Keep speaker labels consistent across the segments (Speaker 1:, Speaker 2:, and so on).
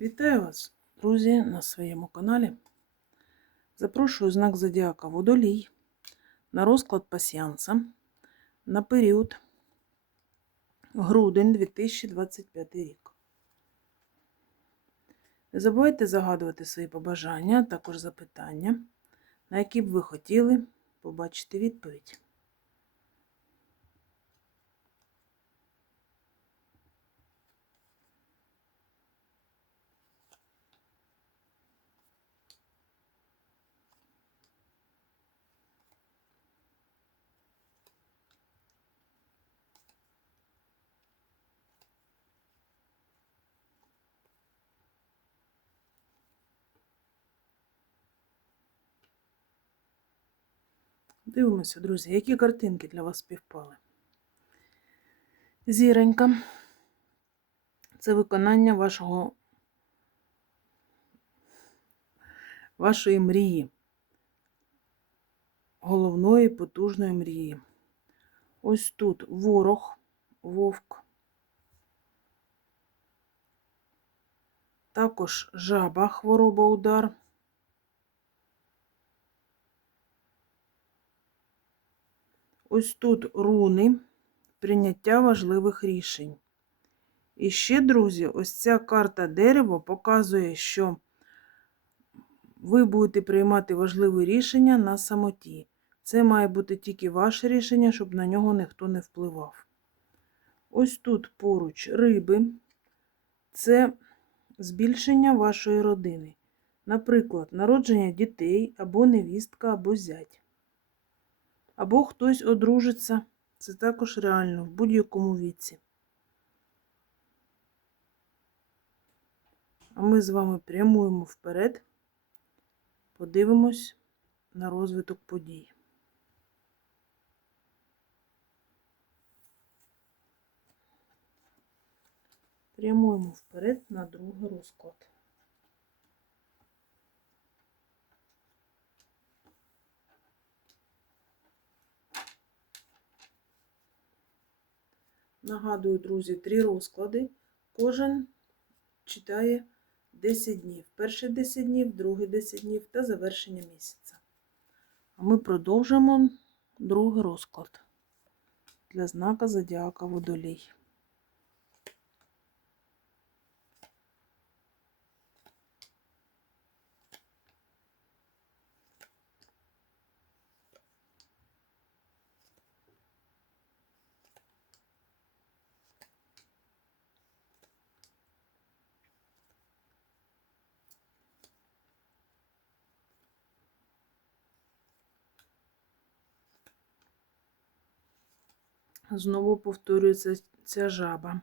Speaker 1: Вітаю вас, друзі, на своєму каналі. Запрошую знак Зодіака Водолій на розклад пасіанса на період грудень 2025 рік. Не забувайте загадувати свої побажання, а також запитання, на які б ви хотіли побачити відповідь. Дивимося, друзі, які картинки для вас співпали. Зіронька. Це виконання вашого, вашої мрії. Головної потужної мрії. Ось тут ворог, вовк. Також жаба, хвороба, удар. Ось тут руни, прийняття важливих рішень. І ще, друзі, ось ця карта дерево показує, що ви будете приймати важливі рішення на самоті. Це має бути тільки ваше рішення, щоб на нього ніхто не впливав. Ось тут поруч риби це збільшення вашої родини. Наприклад, народження дітей або невістка, або зять. Або хтось одружиться. Це також реально в будь-якому віці. А ми з вами прямуємо вперед, подивимось на розвиток подій. Прямуємо вперед на другий розклад. Нагадую, друзі, три розклади. Кожен читає 10 днів. Перші 10 днів, другий 10 днів та завершення місяця. А ми продовжимо другий розклад для знака Зодіака Водолій. Знову повторюється ця жаба.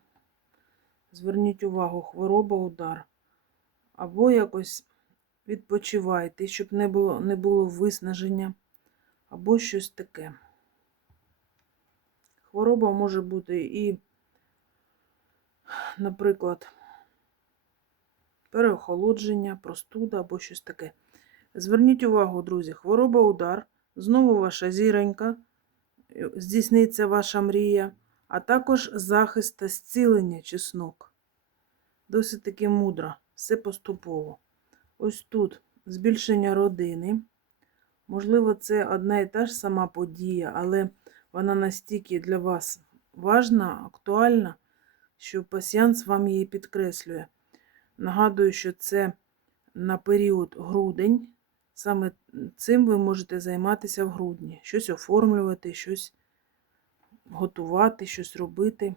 Speaker 1: Зверніть увагу, хвороба, удар. Або якось відпочивайте, щоб не було, не було виснаження, або щось таке. Хвороба може бути і, наприклад, переохолодження, простуда або щось таке. Зверніть увагу, друзі, хвороба, удар, знову ваша зіронька здійсниться ваша мрія, а також захист та зцілення чеснок. Досить таки мудро, все поступово. Ось тут збільшення родини. Можливо, це одна і та ж сама подія, але вона настільки для вас важна, актуальна, що пасіянс вам її підкреслює. Нагадую, що це на період грудень. Саме цим ви можете займатися в грудні. Щось оформлювати, щось готувати, щось робити.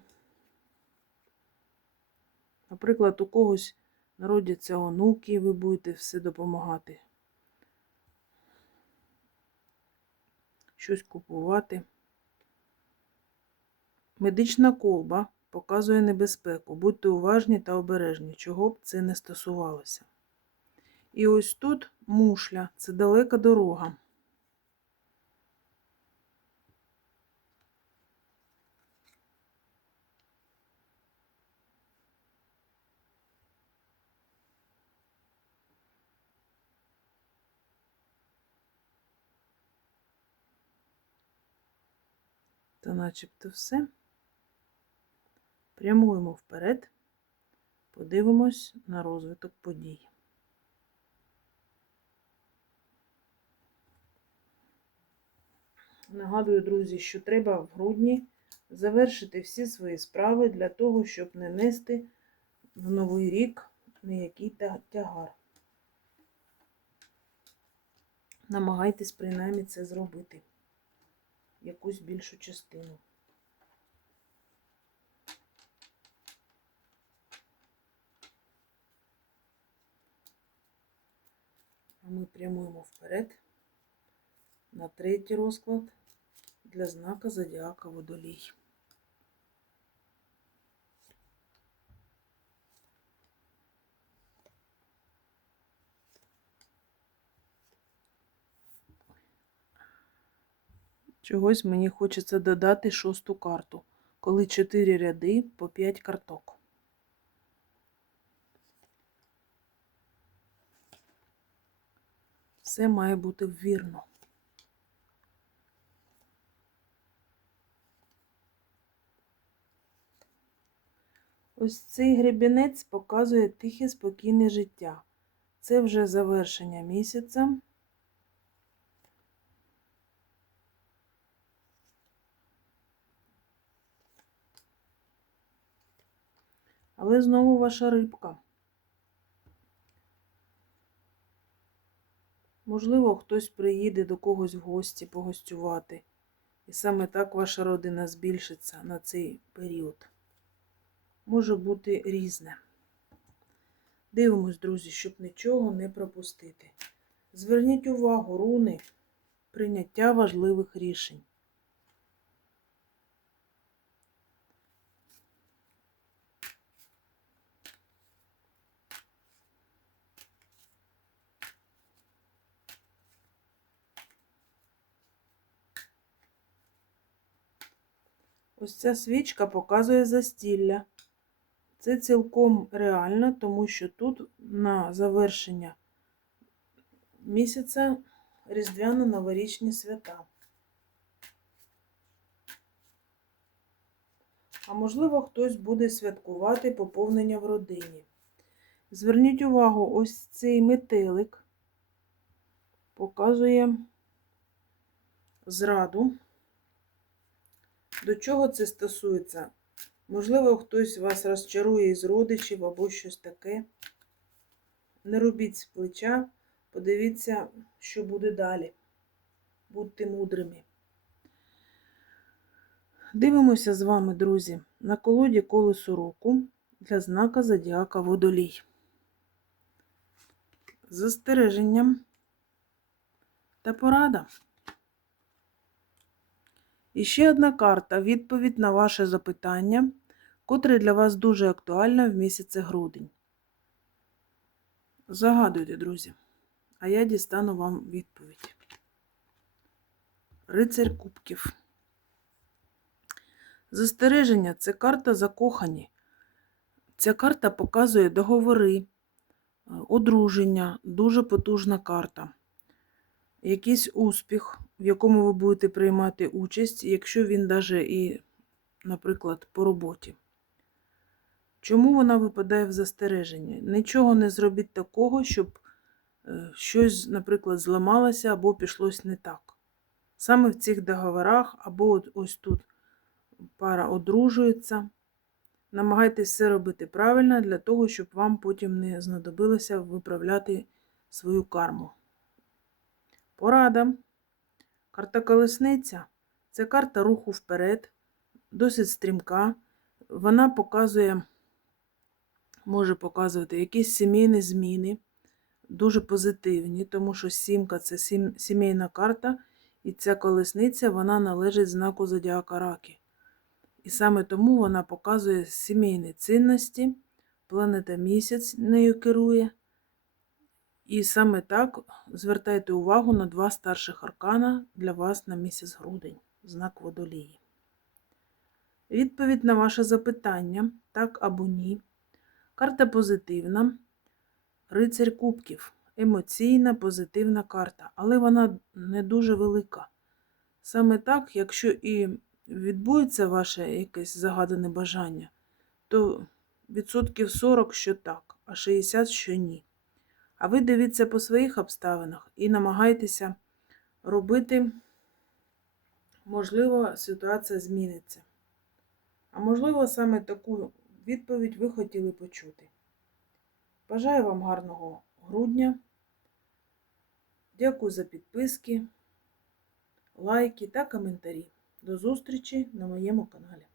Speaker 1: Наприклад, у когось народяться онуки, ви будете все допомагати. Щось купувати. Медична колба показує небезпеку. Будьте уважні та обережні, чого б це не стосувалося. І ось тут мушля це далека дорога. Та начебто все. Прямуємо вперед, Подивимось на розвиток подій. Нагадую, друзі, що треба в грудні завершити всі свої справи для того, щоб не нести в новий рік ніякий тягар. Намагайтесь принаймні це зробити. Якусь більшу частину. А ми прямуємо вперед на третій розклад для знака Зодіака Водолій. Чогось мені хочеться додати шосту карту, коли чотири ряди по 5 карток. Все має бути вірно. Ось цей гребінець показує тихе, спокійне життя. Це вже завершення місяця. Але знову ваша рибка. Можливо, хтось приїде до когось в гості погостювати. І саме так ваша родина збільшиться на цей період. Може бути різне. Дивимось, друзі, щоб нічого не пропустити. Зверніть увагу, руни, прийняття важливих рішень. Ось ця свічка показує застілля. Це цілком реально, тому що тут на завершення місяця різдвяно-новорічні свята. А можливо, хтось буде святкувати поповнення в родині. Зверніть увагу, ось цей метелик показує зраду. До чого це стосується? Можливо, хтось вас розчарує із родичів або щось таке. Не робіть з плеча, подивіться, що буде далі. Будьте мудрими. Дивимося з вами, друзі, на колоді колесо року для знака Зодіака Водолій. Застереженням та порада. І ще одна карта відповідь на ваше запитання, котре для вас дуже актуальне в місяці грудень. Загадуйте, друзі, а я дістану вам відповідь. Рицарь Кубків. Застереження це карта закохані. Ця карта показує договори, е, одруження, дуже потужна карта. Якийсь успіх, в якому ви будете приймати участь, якщо він даже і, наприклад, по роботі. Чому вона випадає в застереження? Нічого не зробіть такого, щоб е, щось, наприклад, зламалося або пішлось не так. Саме в цих договорах, або от ось тут пара одружується. Намагайтесь все робити правильно для того, щоб вам потім не знадобилося виправляти свою карму. Порада. Карта колесниця це карта руху вперед, досить стрімка. Вона показує, може показувати якісь сімейні зміни, дуже позитивні, тому що сімка це сім, сімейна карта, і ця колесниця вона належить знаку Зодіака Раки. І саме тому вона показує сімейні цінності, планета місяць нею керує. І саме так звертайте увагу на два старших аркана для вас на місяць грудень, знак водолії. Відповідь на ваше запитання, так або ні. Карта позитивна. Рицарь Кубків. Емоційна, позитивна карта, але вона не дуже велика. Саме так, якщо і відбудеться ваше якесь загадане бажання, то відсотків 40, що так, а 60, що ні. А ви дивіться по своїх обставинах і намагайтеся робити, можливо, ситуація зміниться. А можливо, саме таку відповідь ви хотіли почути. Бажаю вам гарного грудня. Дякую за підписки, лайки та коментарі. До зустрічі на моєму каналі.